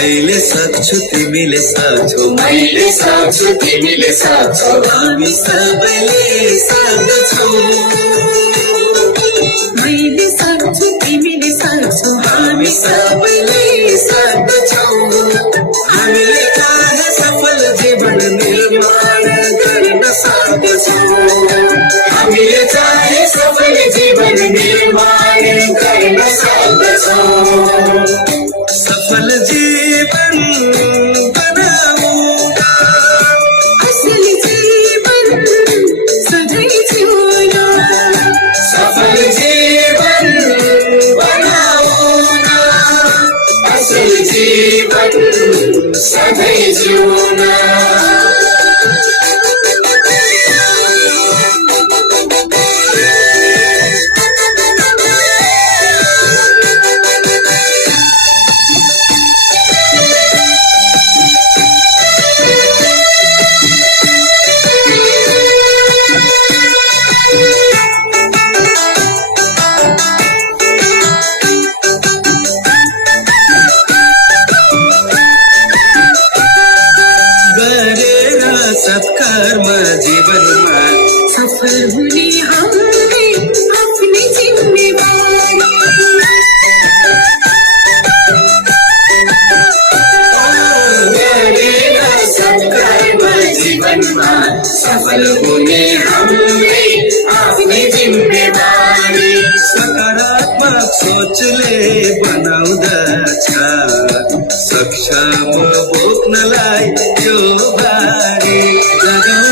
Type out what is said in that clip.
मैले सक्छु तिमीले सक्छौ, मैले सक्छु तिमीले सक्छौ, हामी सबैले सक्छौ। मैले सक्छु तिमीले सक्छौ, हामी सबैले सक्छौ। हामीले चाहे सफल जीवन निर्माण गर्न सक्छौ। हामीले चाहे सफल जीवन निर्माण गर्न सक्छौ। सफल जीवन बनाउन, असल जीवन सधैँ जिउन, सफल जीवन बनाउन, असल जीवन सधैँ जिउन। गरेर सत्कर्म जीवनमा सफल हुने हामीले आफ्नै जिम्मेवारी। गरेर सत्कर्म जीवनमा सफल हुने हामीले आफ्नै जिम्मेवारी। सकारात्मक सोचले बनाउँदछ सक्षम बोक्नलाई यो बारी। जगाऊ